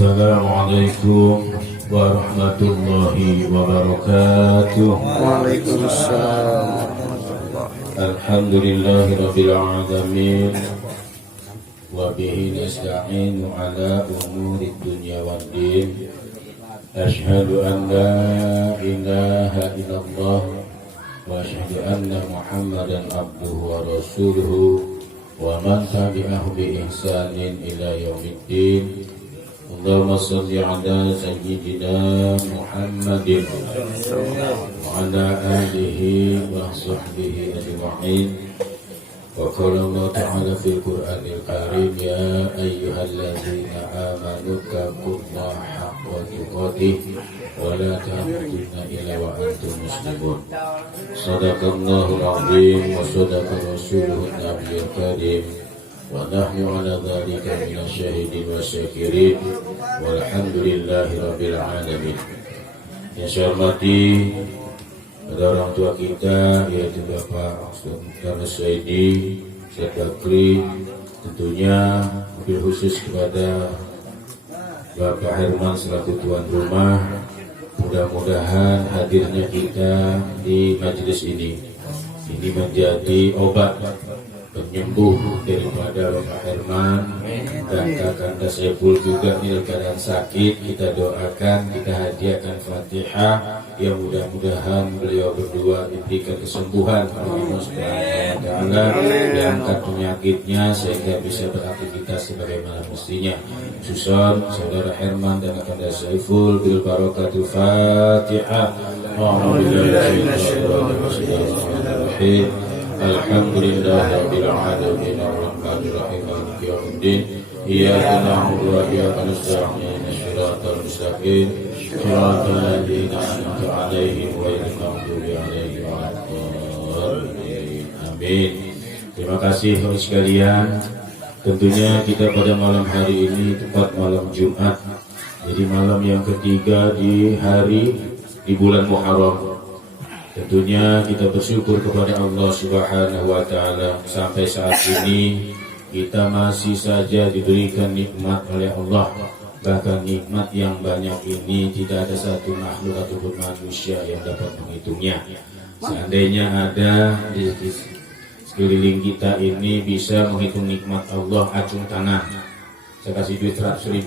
Assalamualaikum warahmatullahi wabarakatuh. Waalaikumsalam. Alhamdulillahirabbil alamin. Wa bihi nasta'inu ala umurid dunya waddin. Asyhadu an la ilaha illallah wa asyhadu anna Muhammadan abduhu wa rasuluhu wa man tabi'ahu bi ihsanin ila yaumiddin. Allahumma shalli ala sayyidina Muhammadin wa ala alihi wa sahbihi ajma'in. Wa qala Allah ta'ala fil Qur'anil Karim, ya ayyuhalladzina amanu taqullaha haqqa tuqatih wa la tamutunna illa wa antum muslimun. Shadaqallahul azim wa shadaqa rasuluhun nabiyyul karim. Wa nahnu ala dhalika minasyahidin wa syakirin. Walhamdulillahi rabbil alamin. Yang saya hormati pada orang tua kita, yaitu Bapak Ustaz Saidi, Ustaz Bakri, tentunya mobil khusus kepada Bapak Herman selaku tuan rumah. Mudah-mudahan hadirnya kita di majelis ini menjadi obat penyembuh daripada Bapak Herman dan Kakanda Saiful juga dalam keadaan sakit. Kita doakan, kita hadiahkan Fatihah yang mudah-mudahan beliau berdua diberikan kesembuhan oleh Allah Subhanahu wa taala, diangkat penyakitnya sehingga bisa beraktivitas sebagaimana mestinya. Susun saudara Herman dan Kakanda Saiful bil barakatul Fatihah. Bismillahirrahmanirrahim. Alhamdulillahirabbil alamin arrahmanir rahim maliki yaumiddin iyyaka na'budu wa iyyaka nasta'in shiratal mustaqim shiratal ladzina an'amta 'alaihim ghairil maghdubi 'alaihim waladdallin. Amin. Terima kasih teman sekalian. Tentunya kita pada malam hari ini tepat malam Jumat. Jadi malam yang ketiga di bulan Muharram. Tentunya kita bersyukur kepada Allah Subhanahu wa taala sampai saat ini kita masih saja diberikan nikmat oleh Allah. Bahkan nikmat yang banyak ini tidak ada satu makhluk ataupun manusia yang dapat menghitungnya. Seandainya ada di sekeliling kita ini bisa menghitung nikmat Allah, acung tangan. Saya kasih duit 100.000.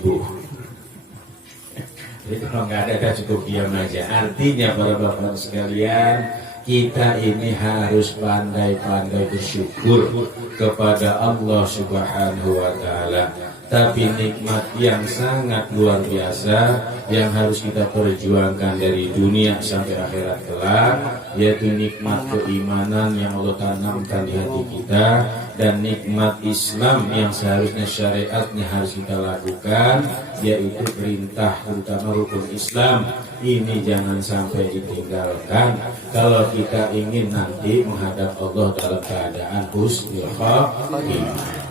Jadi kalau nggak ada cukup diam aja. Artinya para bapak sekalian, kita ini harus pandai-pandai bersyukur kepada Allah Subhanahu wa taala. Tapi nikmat yang sangat luar biasa yang harus kita perjuangkan dari dunia sampai akhirat kelak, yaitu nikmat keimanan yang Allah tanamkan di hati kita dan nikmat Islam yang seharusnya syariatnya harus kita lakukan, yaitu perintah terutama rukun Islam. Ini jangan sampai ditinggalkan kalau kita ingin nanti menghadap Allah dalam keadaan husnul khatimah.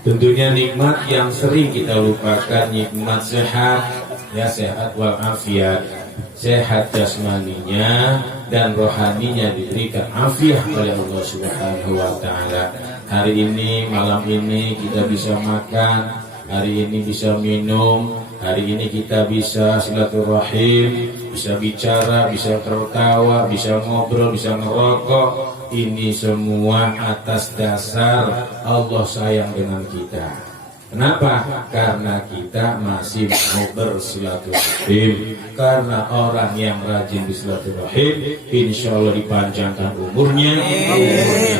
Tentunya nikmat yang sering kita lupakan, nikmat sehat, ya sehat walafiat, sehat jasmaninya dan rohaninya diberikan afiat oleh Allah Subhanahu wa taala. Hari ini, malam ini kita bisa makan, hari ini bisa minum, hari ini kita bisa silaturahim, bisa bicara, bisa tertawa, bisa ngobrol, bisa ngerokok. Ini semua atas dasar Allah sayang dengan kita. Kenapa? Karena kita masih mau bersilaturahim. Karena orang yang rajin bersilaturahim, insya Allah dipanjangkan umurnya,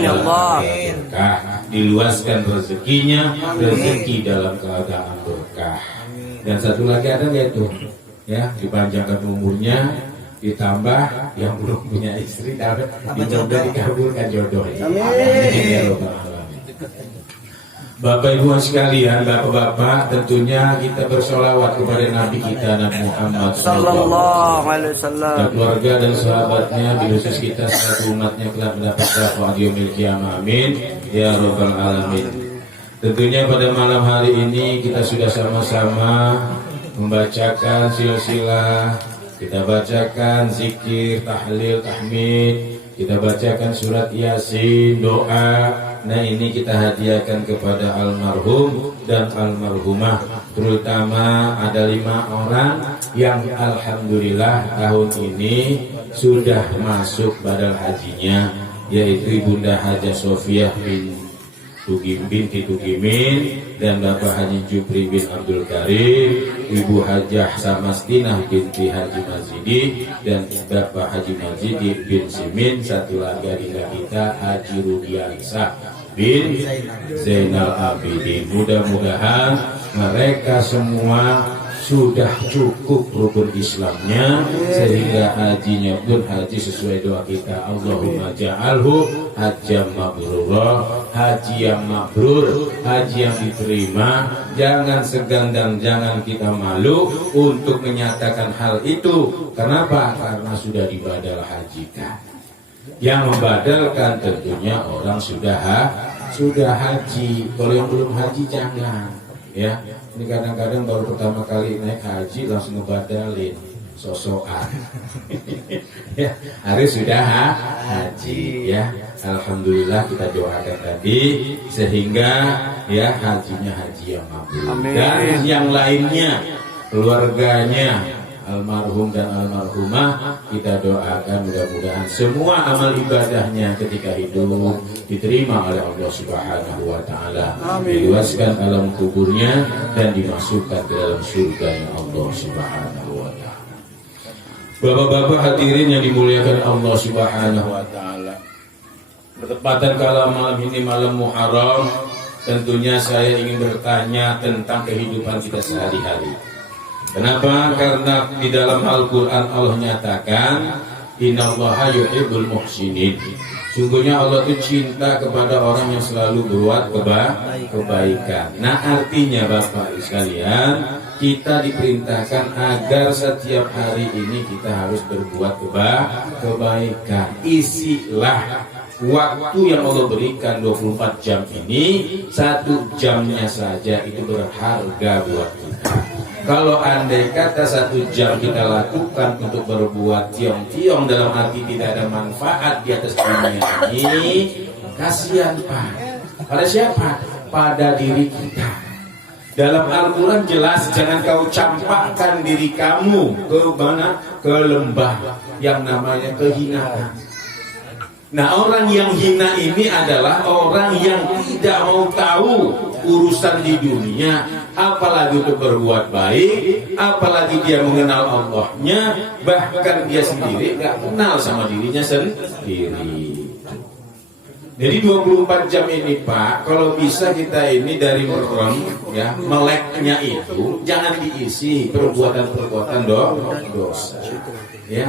berkah, diluaskan rezekinya, rezeki dalam keadaan berkah. Dan satu lagi ada yaitu, ya, dipanjangkan umurnya, ditambah yang belum punya istri dapat dicoba dikabulkan jodohnya. Amin. Bapak Ibu sekalian, bapak-bapak, tentunya kita bersolawat kepada Nabi kita Nabi Muhammad sallallahu alaihi wasallam, dan keluarga dan sahabatnya, khusus kita satu umatnya telah mendapat syafaat yaumil qiyamah. Amin ya rabbal alamin. Tentunya pada malam hari ini kita sudah sama-sama membacakan silsilah. Kita bacakan zikir, tahlil, tahmid, kita bacakan surat Yasin, doa, Nah ini kita hadiahkan kepada almarhum dan almarhumah, terutama ada 5 orang yang alhamdulillah tahun ini sudah masuk badal hajinya, yaitu Ibunda Hajah Sofiah binti Tugimin dan Bapak Haji Jupri bin Abdul Karim, Ibu Hajah Samastinah binti Haji Mazidi, dan Bapak Haji Mazidi bin Simin. Satu lagi adinda kita Haji Rudiansa bin Zainal Abidin. Mudah-mudahan mereka semua sudah cukup rukun Islamnya, sehingga hajinya pun haji sesuai doa kita, Allahumma ja'alhu hajjam mabrurah, haji yang mabrur, haji yang diterima. Jangan segan dan jangan kita malu untuk menyatakan hal itu. Kenapa? Karena sudah dibadal hajikan. Yang membadalkan tentunya orang sudah haji. Kalau yang belum haji jangan, ya. Ini kadang-kadang baru pertama kali naik haji langsung ngebadalin sosokan. Ya, harus sudah haji, ya. Alhamdulillah kita doakan tadi sehingga ya hajinya haji yang mabrur. Dan yang lainnya, keluarganya almarhum dan almarhumah, kita doakan mudah-mudahan semua amal ibadahnya ketika hidup diterima oleh Allah Subhanahu wa taala, diluaskan alam kuburnya dan dimasukkan ke dalam surganya Allah Subhanahu wa taala. Bapak-bapak hadirin yang dimuliakan Allah Subhanahu wa taala, bertepatan kala malam ini malam Muharram, tentunya saya ingin bertanya tentang kehidupan kita sehari-hari. Kenapa? Karena di dalam Al-Quran Allah nyatakan innallaha yuhibbul muhsinin. Sungguhnya Allah itu cinta kepada orang yang selalu berbuat kebaikan. Nah artinya Bapak sekalian, kita diperintahkan agar setiap hari ini kita harus berbuat kebaikan. Isilah waktu yang Allah berikan 24 jam ini, 1 jamnya saja itu berharga buat kita. Kalau andai kata 1 jam kita lakukan untuk berbuat tiong-tiong dalam arti tidak ada manfaat di atas dunia ini, kasihan Pak. Pada siapa? Pada diri kita. Dalam Al-Quran jelas, jangan kau campakkan diri kamu ke mana? Ke lembah yang namanya kehinaan. Nah orang yang hina ini adalah orang yang tidak mau tahu urusan di dunia, apalagi untuk berbuat baik, apalagi dia mengenal Allahnya, bahkan dia sendiri gak kenal sama dirinya sendiri. Jadi 24 jam ini Pak, kalau bisa kita ini dari merem, ya, meleknya itu jangan diisi perbuatan-perbuatan dosa, ya.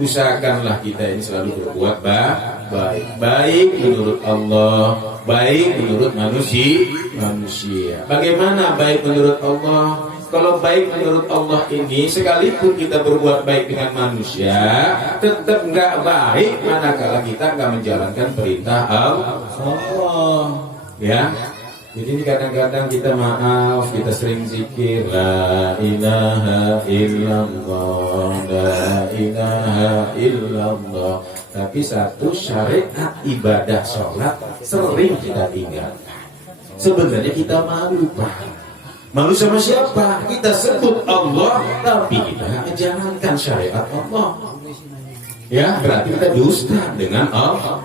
Usahakanlah kita ini selalu berbuat baik menurut Allah, baik menurut manusia. Bagaimana baik menurut Allah? Kalau baik menurut Allah ini, sekalipun kita berbuat baik dengan manusia, tetap nggak baik manakala kita nggak menjalankan perintah Allah, ya. Jadi ini kadang-kadang kita maaf, kita sering zikir la ilaha illallah, la ilaha illallah. Tapi satu syariat ibadah sholat sering kita tinggalkan. Sebenarnya kita malu Pak. Malu sama siapa? Kita sebut Allah, tapi kita nggak menjalankan syariat Allah. Ya, berarti kita dusta dengan Allah.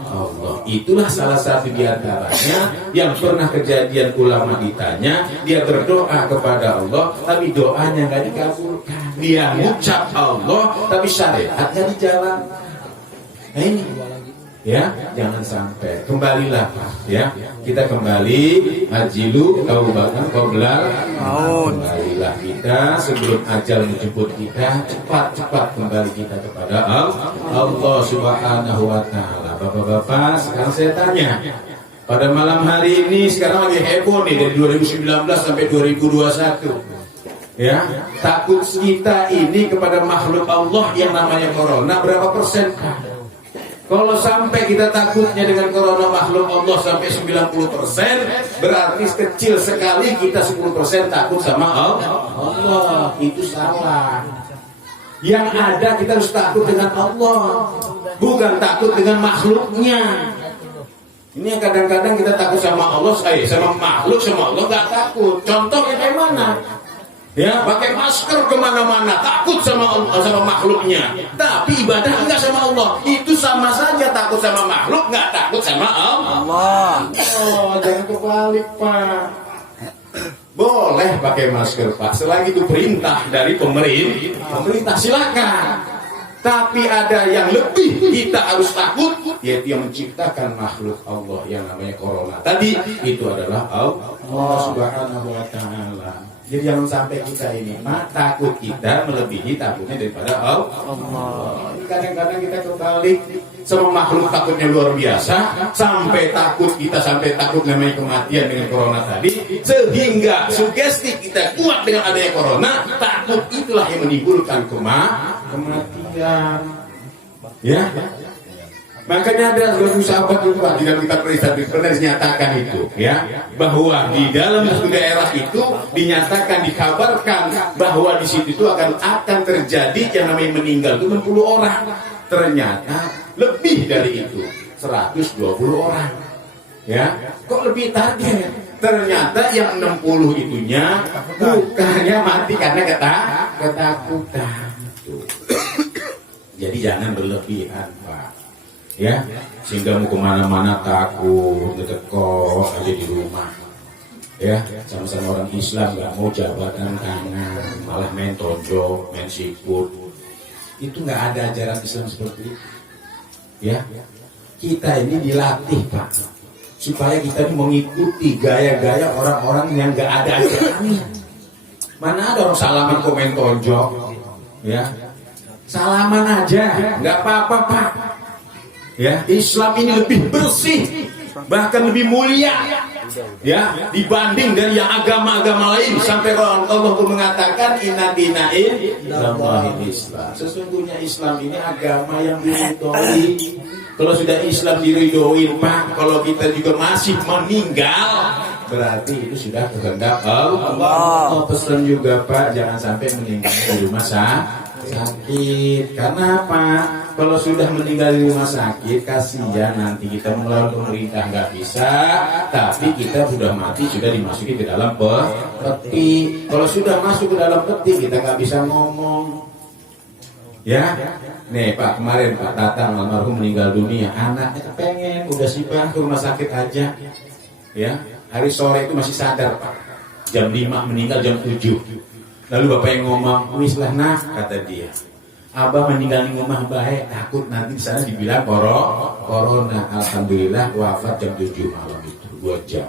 Itulah salah satu diantaranya yang pernah kejadian ulama ditanya, dia berdoa kepada Allah, tapi doanya nggak dikabulkan. Dia ngucap Allah, tapi syariatnya dijalankan. Nah ini, ya, jangan sampai. Kembalilah Pak, ya. Kita kembali ajilu taubatan qoblal maut. Kembalilah kita sebelum ajal menjemput kita, cepat-cepat kembali kita kepada Allah Subhanahu wa taala. Bapak-bapak, sekarang saya tanya, pada malam hari ini sekarang lagi heboh nih dari 2019 sampai 2021. Ya, takut kita ini kepada makhluk Allah yang namanya corona berapa persen? Kalau sampai kita takutnya dengan corona makhluk Allah sampai 90%, berarti kecil sekali kita 10% takut sama Allah. Itu salah. Yang ada kita harus takut dengan Allah, bukan takut dengan makhluknya. Ini yang kadang-kadang kita takut sama Allah, sama makhluk, sama Allah nggak takut. Contohnya kayak mana? Ya, pakai masker kemana-mana, takut sama Allah, sama makhluknya. Tapi ibadah enggak sama Allah. Itu sama saja takut sama makhluk, nggak takut sama Allah. Oh, jangan kebalik, Pak. Boleh pakai masker, Pak, selagi itu perintah dari pemerintah silakan. Tapi ada yang lebih kita harus takut, yaitu yang menciptakan makhluk Allah yang namanya corona. Tadi itu adalah Allah Subhanahu wa taala. Jadi jangan sampai kita ini takut kita melebihi takutnya daripada Allah. Ini kadang-kadang kita kebalik, sama makhluk takutnya luar biasa, sampai takut namanya kematian dengan corona tadi, sehingga sugesti kita kuat dengan adanya corona. Takut itulah yang menimbulkan kematian. Ya. Makanya ada suatu sahabat juga di dalam kitab Risalah pernah dinyatakan itu, ya, bahwa di dalam satu daerah itu dinyatakan, dikabarkan bahwa di situ itu akan terjadi yang namanya meninggal itu 60 orang. Ternyata lebih dari itu, 120 orang. Ya, kok lebih target? Ternyata yang 60 itunya bukannya mati karena ketakutan. Jadi jangan berlebihan, Pak. Ya, sehingga mau kemana-mana takut, ngedekok aja di rumah. Ya, sama-sama orang Islam nggak mau jabatan tangan, malah main tonjok, main sikut. Itu nggak ada ajaran Islam seperti itu. Ya, kita ini dilatih, Pak, supaya kita ini mengikuti gaya-gaya orang-orang yang nggak ada ajarannya. Mana ada orang salaman komen tonjok, ya, salaman aja, nggak apa-apa, Pak. Ya, Islam ini lebih bersih, bahkan lebih mulia, ya, dibanding dari yang agama-agama lain. Sampai Allah pun mengatakan inna dina indallahi Islam. Sesungguhnya Islam ini agama yang diridhoi. Kalau sudah Islam diridhoi, Pak, kalau kita juga masih meninggal, berarti itu sudah kehendak Allah. Pesan juga, Pak, jangan sampai meninggal di rumah sakit. Karena apa? Kalau sudah meninggal di rumah sakit, kasihan nanti kita melawan pemerintah nggak bisa, tapi kita sudah mati, sudah dimasuki ke dalam peti. Kalau sudah masuk ke dalam peti, kita nggak bisa ngomong. Ya, nih Pak, kemarin Pak Tatang almarhum meninggal dunia, anaknya pengen udah sih Pak ke rumah sakit aja. Ya, hari sore itu masih sadar, Pak. Jam 5 meninggal, jam 7. Lalu bapak yang ngomong, wis lah nak, kata dia. Abah meninggal di rumah baik, takut nanti di sana dibilang corona. Alhamdulillah wafat jam 7 malam itu, 2 jam.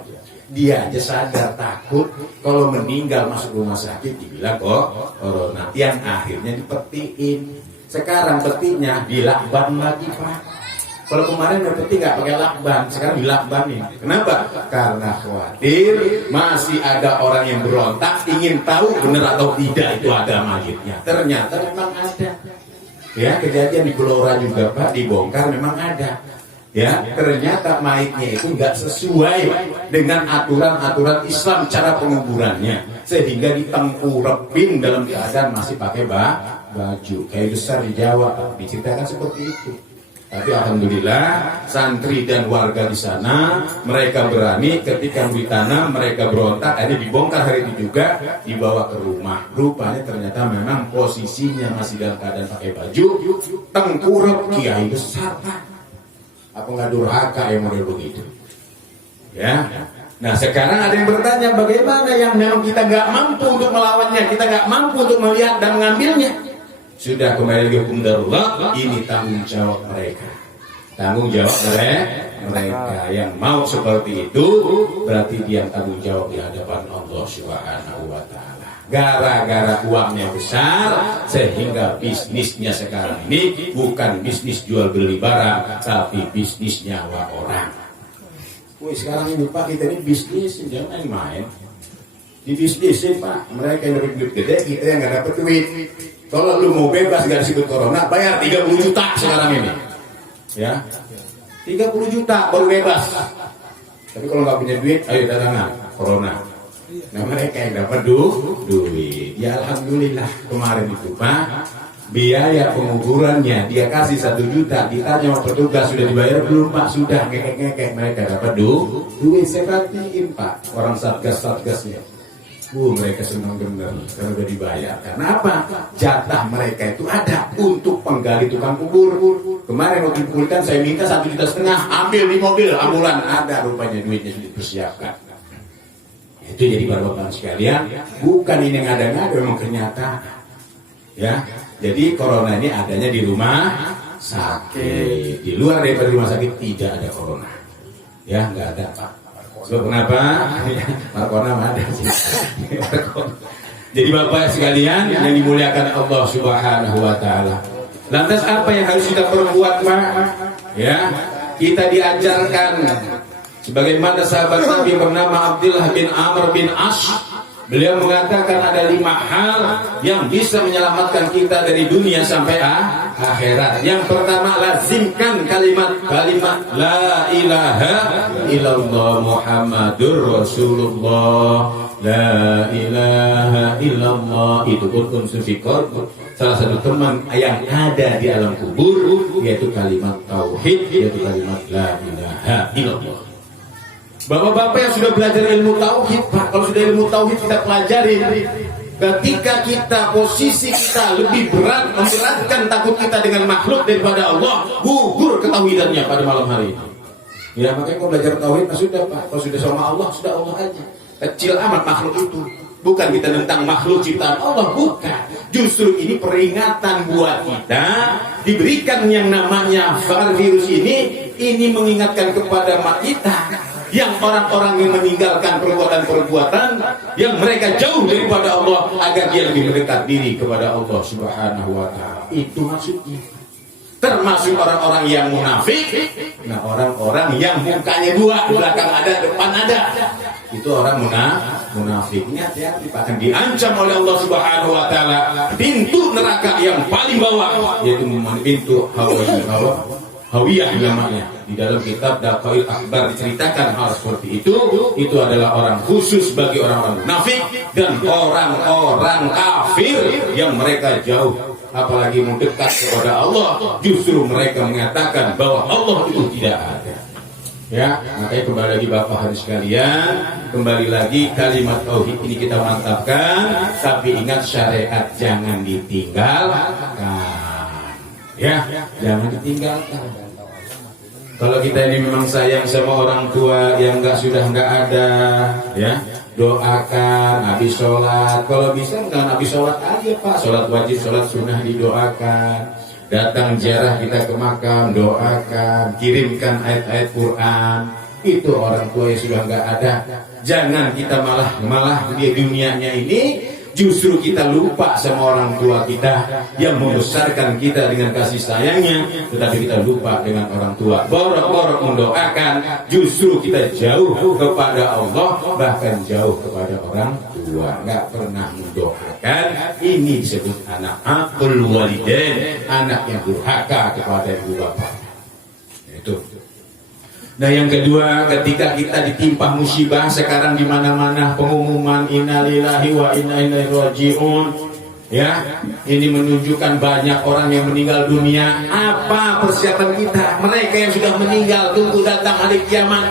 Dia aja sadar takut kalau meninggal masuk rumah sakit dibilang corona. Yang akhirnya dipetiin. Sekarang petinya dilakban lagi, Pak. Kalau kemarin peti nggak pakai lakban, sekarang dilakbanin. Kenapa? Karena khawatir masih ada orang yang berontak ingin tahu benar atau tidak itu ada mayitnya. Ternyata memang ada. Ya, kejadian di Blora juga, Pak, dibongkar memang ada. Ya, ternyata mayitnya itu nggak sesuai dengan aturan-aturan Islam cara penguburannya, sehingga ditengkurepin dalam keadaan masih pakai baju. Kayak besar di Jawa, Pak, diceritakan seperti itu. Tapi alhamdulillah santri dan warga di sana mereka berani ketika ditanam, mereka berontak, akhirnya dibongkar hari itu juga, dibawa ke rumah. Rupanya ternyata memang posisinya masih dalam keadaan pakai baju, tengkurap kiai besar, Pak. Apa nggak durhaka yang model begitu? Ya. Nah sekarang ada yang bertanya, bagaimana yang memang kita nggak mampu untuk melawannya, kita nggak mampu untuk melihat dan mengambilnya? Sudah kembali ke hukum darurat, ini tanggung jawab mereka. Tanggung jawab mereka yang mau seperti itu, berarti dia tanggung jawab di hadapan Allah Subhanahu wa taala. Gara-gara uangnya besar, sehingga bisnisnya sekarang ini bukan bisnis jual beli barang, tapi bisnis nyawa orang. Wih, sekarang ini Pak, kita ini bisnis, jangan main. Di bisnisin, Pak, mereka yang dapat duit gede, kita yang nggak dapat duit. Kalau lu mau bebas gak disebut corona, bayar 30 juta sekarang ini. Ya, 30 juta baru bebas. Tapi kalau nggak punya duit, ayo datangan corona. Nah mereka yang dapat duit. Ya alhamdulillah kemarin itu Pak, biaya penguburannya dia kasih 1 juta, ditanya sama petugas sudah dibayar belum pak, sudah, ngekek mereka dapat duit. Saya perhatiin pak orang satgasnya, mereka senang bener karena udah dibayar. Karena apa? Jatah mereka itu ada untuk penggali tukang kubur. Kemarin waktu dikuburkan saya minta 1,5 juta, ambil di mobil ambulan, ada rupanya duitnya sudah dipersiapkan. Itu jadi para bapak sekalian, bukan ini yang ada-ada, memang kenyataan. Ya, jadi corona ini adanya di rumah sakit. Di luar daripada rumah sakit tidak ada corona. Ya, nggak ada pak. Sebab kenapa? Corona ada sih. Jadi bapak sekalian yang dimuliakan Allah Subhanahu Wa Taala. Lantas apa yang harus kita perbuat pak? Ya, kita diajarkan sebagaimana sahabat Nabi bernama Abdullah bin Amr bin As, beliau mengatakan ada 5 hal yang bisa menyelamatkan kita dari dunia sampai akhirat. Yang pertama, lazimkan kalimat la ilaha illallah Muhammadur Rasulullah. La ilaha illallah itu pun fikor. Salah satu teman yang ada di alam kubur yaitu kalimat tauhid, yaitu kalimat la ilaha illallah. Bapak-bapak yang sudah belajar ilmu tauhid, Pak, kalau sudah ilmu tauhid kita pelajari, ketika kita posisi kita lebih berat, memberatkan takut kita dengan makhluk daripada Allah, gugur ketauhidannya pada malam hari ini. Ya makanya kalau belajar tauhid, sudah Pak, kalau sudah sama Allah, sudah Allah aja. Kecil amat makhluk itu. Bukan kita tentang makhluk ciptaan Allah, bukan. Justru ini peringatan buat kita, diberikan yang namanya virus ini mengingatkan kepada kita yang orang-orang yang meninggalkan perbuatan-perbuatan yang mereka jauh daripada Allah agar dia lebih mendekat diri kepada Allah Subhanahu Wa Taala. Itu maksudnya. Termasuk orang-orang yang munafik. Nah, orang-orang yang mukanya 2, belakang ada, depan ada, itu orang munafik. Ini hati-hati, akan diancam oleh Allah Subhanahu Wa Taala pintu neraka yang paling bawah, yaitu pintu Hawiyah namanya. Di dalam kitab Daqail Akbar diceritakan hal seperti itu. Itu adalah orang khusus bagi orang-orang munafik dan orang-orang kafir yang mereka jauh apalagi mendekat kepada Allah. Justru mereka mengatakan bahwa Allah itu tidak ada. Ya, makanya kembali lagi Bapak Hari sekalian, kembali lagi kalimat tauhid ini kita mantapkan, tapi ingat syariat jangan ditinggalkan. Ya, jangan ditinggalkan. Kalau kita ini memang sayang sama orang tua yang sudah nggak ada, ya doakan habis sholat. Kalau bisa jangan habis sholat aja Pak, sholat wajib, sholat sunnah didoakan. Datang ziarah kita ke makam, doakan, kirimkan ayat-ayat Quran. Itu orang tua yang sudah nggak ada. Jangan kita malah di dunianya ini justru kita lupa sama orang tua kita yang membesarkan kita dengan kasih sayangnya, tetapi kita lupa dengan orang tua. Borok-borok mendoakan, justru kita jauh kepada Allah, bahkan jauh kepada orang tua. Nggak pernah mendoakan. Ini disebut anak aqul walidain, anak yang durhaka kepada ibu bapak. Itu. Nah yang kedua, ketika kita ditimpa musibah sekarang di mana-mana pengumuman innalillahi wa inna ilaihi rajiun, ya ini menunjukkan banyak orang yang meninggal dunia. Apa persiapan kita? Mereka yang sudah meninggal tunggu datang hari kiamat.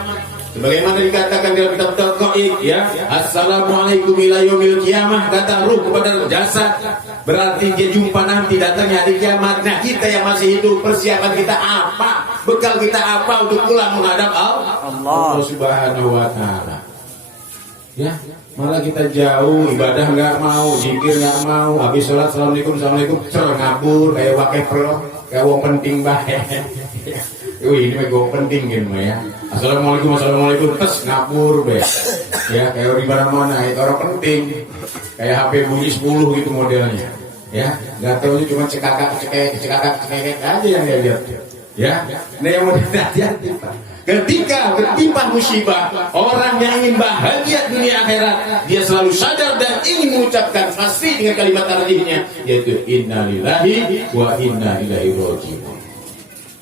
Sebagaimana dikatakan dalam kitab Taqaid, ya assalamualaikum ila yaumil qiyamah, kata ruh kepada jasad, berarti dia jumpa nanti datangnya hari kiamat. Nah kita yang masih hidup, persiapan kita apa? Bekal kita apa untuk pulang menghadap Allah Subhanahu Wa Taala? Ya, malah kita jauh, ibadah nggak mau, zikir nggak mau, habis sholat assalamualaikum ngabur kayak wakai pro, kayak wong penting bae. Ini mah gue penting gitu ya. Assalamualaikum terus ngabur be. Ya kayak di mana-mana orang penting. Kayak HP bunyi 10 gitu modelnya. Ya, nggak tahu cuma cekakak aja yang dia lihat. Ya, nah yang mau hati-hati Pak. Ketika bertimpa musibah, orang yang ingin bahagia dunia akhirat, dia selalu sadar dan ingin mengucapkan pasti dengan kalimat artinya, yaitu innalillahi wa inna ilaihi rajiun.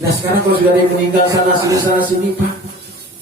Nah sekarang kalau sudah ada yang meninggal sana sini Pak,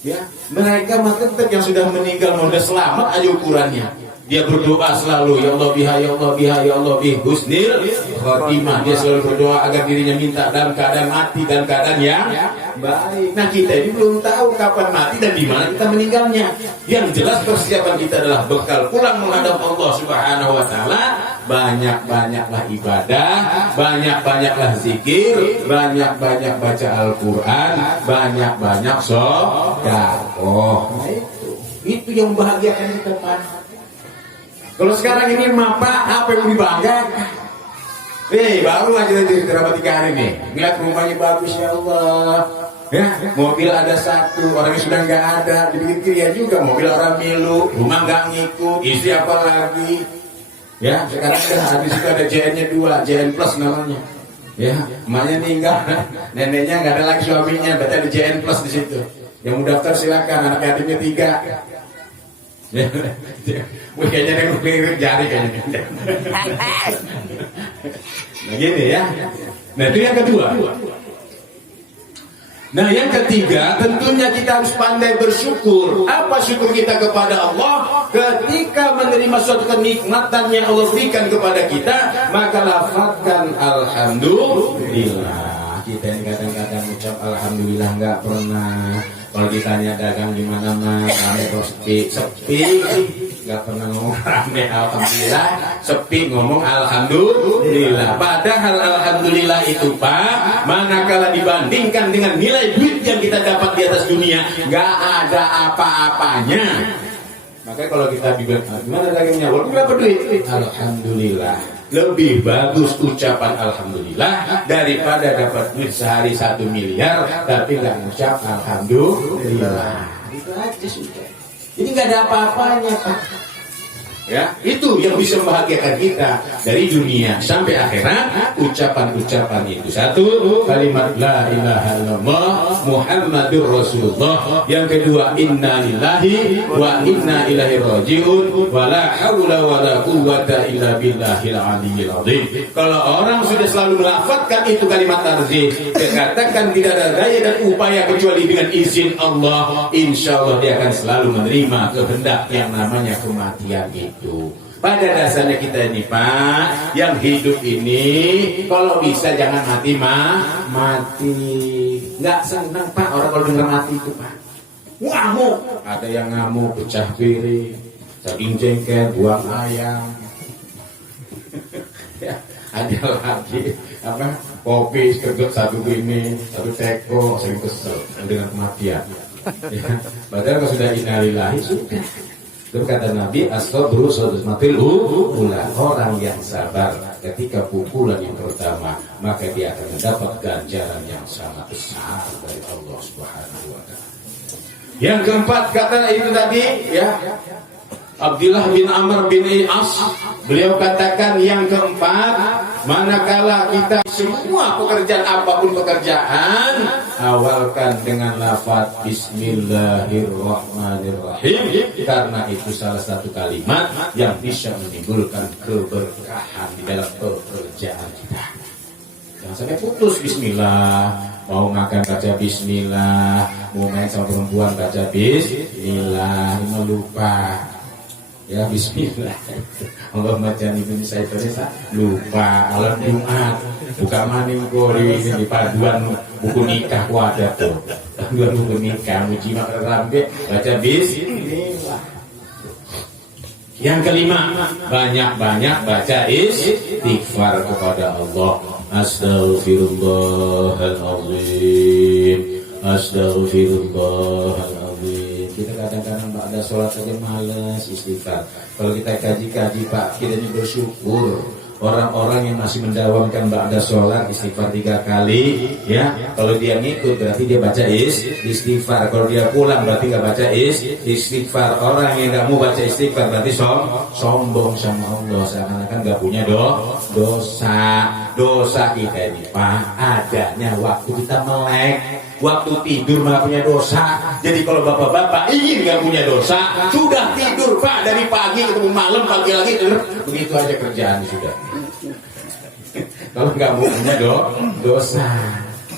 ya mereka tetap yang sudah meninggal mau udah selamat aja ukurannya. Dia berdoa selalu, ya Allah biha, ya Allah biha, ya Allah bi husnil khotimah. Dia selalu berdoa agar dirinya minta dalam keadaan mati dan keadaan yang baik. Nah, kita ini belum tahu kapan mati dan di mana kita meninggalnya. Yang jelas persiapan kita adalah bekal pulang menghadap Allah Subhanahu wa taala. Banyak-banyaklah ibadah, banyak-banyaklah zikir, banyak-banyak baca Al-Qur'an, banyak-banyak sedekah. Nah, itu yang membahagiakan kita, Pak. Kalau sekarang ini apa yang dibanggakan? Baru aja dari kerabat 3 hari nih, ngeliat rumahnya bagus, ya Allah. Ya, mobil ada 1, orangnya sudah nggak ada, dipikir ya juga, mobil orang milu, rumah nggak ngikut, isi apa lagi? Ya, sekarang habis itu ada JN-nya 2, JN Plus namanya. Ya, emaknya meninggal, neneknya nggak ada lagi suaminya, berarti ada JN Plus di situ. Yang mau daftar silakan, anak yatimnya 3. Kayaknya yang ngelir jari kayaknya. Nah gini ya. Nah itu yang kedua. Nah yang ketiga, tentunya kita harus pandai bersyukur. Apa syukur kita kepada Allah? Ketika menerima suatu kenikmatan yang Allah berikan kepada kita, maka lafazkan alhamdulillah. Kita ini kadang-kadang ucap alhamdulillah nggak pernah. Kalau ditanya dagang di mana mah, rame kok sepi, nggak pernah ngomong rame alhamdulillah, sepi ngomong alhamdulillah. Padahal alhamdulillah itu Pak, manakala dibandingkan dengan nilai duit yang kita dapat di atas dunia, nggak ada apa-apanya. Makanya kalau kita bilang gimana dagangnya, walaupun berapa duit, alhamdulillah. Lebih bagus ucapan alhamdulillah daripada dapat duit sehari 1 miliar tapi nggak ngucap alhamdulillah. Itu aja sudah. Ini nggak ada apa-apanya, Pak. Ya, itu yang bisa membahagiakan kita dari dunia sampai akhirat. Ucapan-ucapan itu. 1, kalimat la ilaha illallah Muhammadur Rasulullah. Yang kedua, inna lillahi wa inna ilaihi rajiun wa la haula wa la quwwata illa billahil aliyyil azim. Kalau orang sudah selalu melafazkan itu kalimat tarzih, dikatakan tidak ada daya dan upaya kecuali dengan izin Allah, insyaallah dia akan selalu menerima kehendak yang namanya kematian itu. Pada dasarnya kita ini Pak, yang hidup ini kalau bisa jangan mati nggak senang Pak orang kalau dengar mati itu Pak. Ngamuk, ada yang ngamuk pecah piring, saking jengkel buang ayam. Ya, ada lagi kopi sekedut 1 ini 1 teko, sering kesel dengan kematian. Ya, padahal kalau sudah innalillahi sudah. Itu kata Nabi, as-sabru sadaqatul ula. Orang yang sabar ketika pukulan yang pertama, maka dia akan mendapat ganjaran yang sangat besar dari Allah Subhanahu wa taala. Yang keempat kata itu tadi ya, Abdullah bin Amr bin As, beliau katakan yang keempat, manakala kita semua pekerjaan apapun pekerjaan, awalkan dengan lafaz Bismillahirrahmanirrahim, karena itu salah satu kalimat yang bisa menimbulkan keberkahan di dalam pekerjaan kita. Jangan sampai putus Bismillah, mau makan baca Bismillah, mau main sama perempuan baca Bismillah, ini lupa. Ya Bismillah. Allah macam itu saya lupa alam Jumat buka maning kori di paduan buku nikah ada tuh paduan buku nikah muji mak rambe baca Bismillah. Yang kelima, banyak-banyak baca istighfar kepada Allah. Astaghfirullahaladzim, astaghfirullahaladzim. Kita kadang-kadang ada sholat aja malas istighfar. Kalau kita kaji-kaji Pak, kita ini bersyukur. Orang-orang yang masih mendawamkan ba'da sholat istighfar 3 kali, ya. Kalau dia ngikut berarti dia baca istighfar. Kalau dia pulang berarti nggak baca istighfar. Orang yang nggak mau baca istighfar berarti sombong sama Allah, seakan-akan nggak punya dosa. Dosa kita ini Pak adanya waktu kita melek, waktu tidur malah punya dosa. Jadi kalau bapak-bapak ingin nggak punya dosa, sudah tidur Pak dari pagi ketemu malam, pagi lagi begitu aja kerjaan sudah. Kalau nggak mau punya dosa,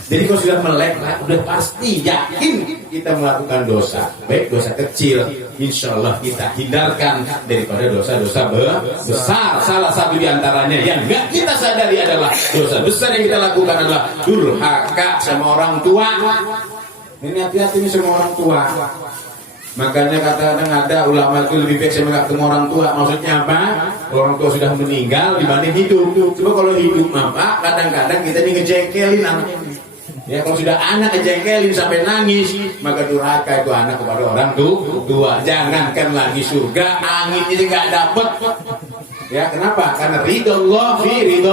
Jadi kalau sudah melek, udah pasti yakin kita melakukan dosa. Baik dosa kecil, insya Allah kita hindarkan daripada dosa-dosa besar. Salah satu diantaranya yang nggak kita sadari adalah dosa besar yang kita lakukan adalah durhaka sama orang tua. Ini hati-hati ini sama orang tua. Makanya kadang-kadang ada ulama itu lebih baik saya ketemu orang tua. Maksudnya apa? Orang tua sudah meninggal dibanding hidup. Coba kalau hidup apa? Kadang-kadang kita ini ngejengkelin anaknya. Ya kalau sudah anak ngejengkelin sampai nangis, maka durhaka itu anak kepada orang tua. Jangankan lagi surga, angin ini nggak dapet. Ya kenapa? Karena ridho Allah fi ridho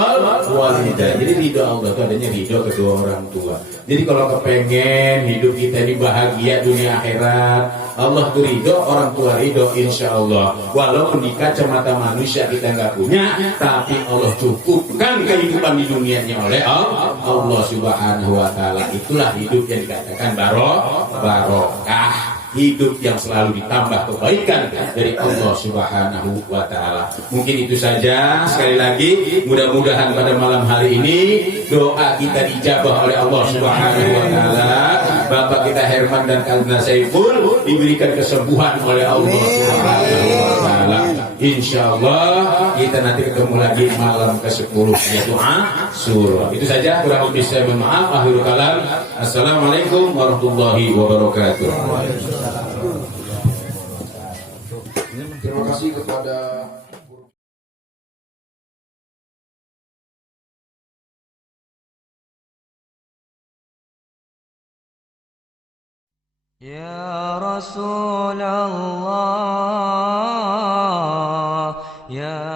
walidain. Jadi ridho Allah itu adanya ridho kedua orang tua. Jadi kalau kepengen hidup kita ini bahagia dunia akhirat, Allah tuh ridho, orang tua ridho, insya Allah. Walaupun di kacamata manusia kita nggak punya, tapi Allah cukupkan kehidupan di dunianya oleh Allah Subhanahu Wa Taala. Itulah hidup yang dikatakan barokah. Hidup yang selalu ditambah kebaikan dari Allah Subhanahu Wa Taala. Mungkin itu saja. Sekali lagi, mudah-mudahan pada malam hari ini doa kita dijabah oleh Allah Subhanahu Wa Taala. Bapak kita Herman dan Kalina Saiful diberikan kesembuhan oleh Allah Subhanahu Wa Taala. Insya Allah kita nanti ketemu lagi malam ke-10 yaitu Asyura. Itu saja, kurang lebih saya mohon maaf. Akhirul kalam. Assalamualaikum warahmatullahi wabarakatuh. Terima kasih kepada Ya Rasulullah, ya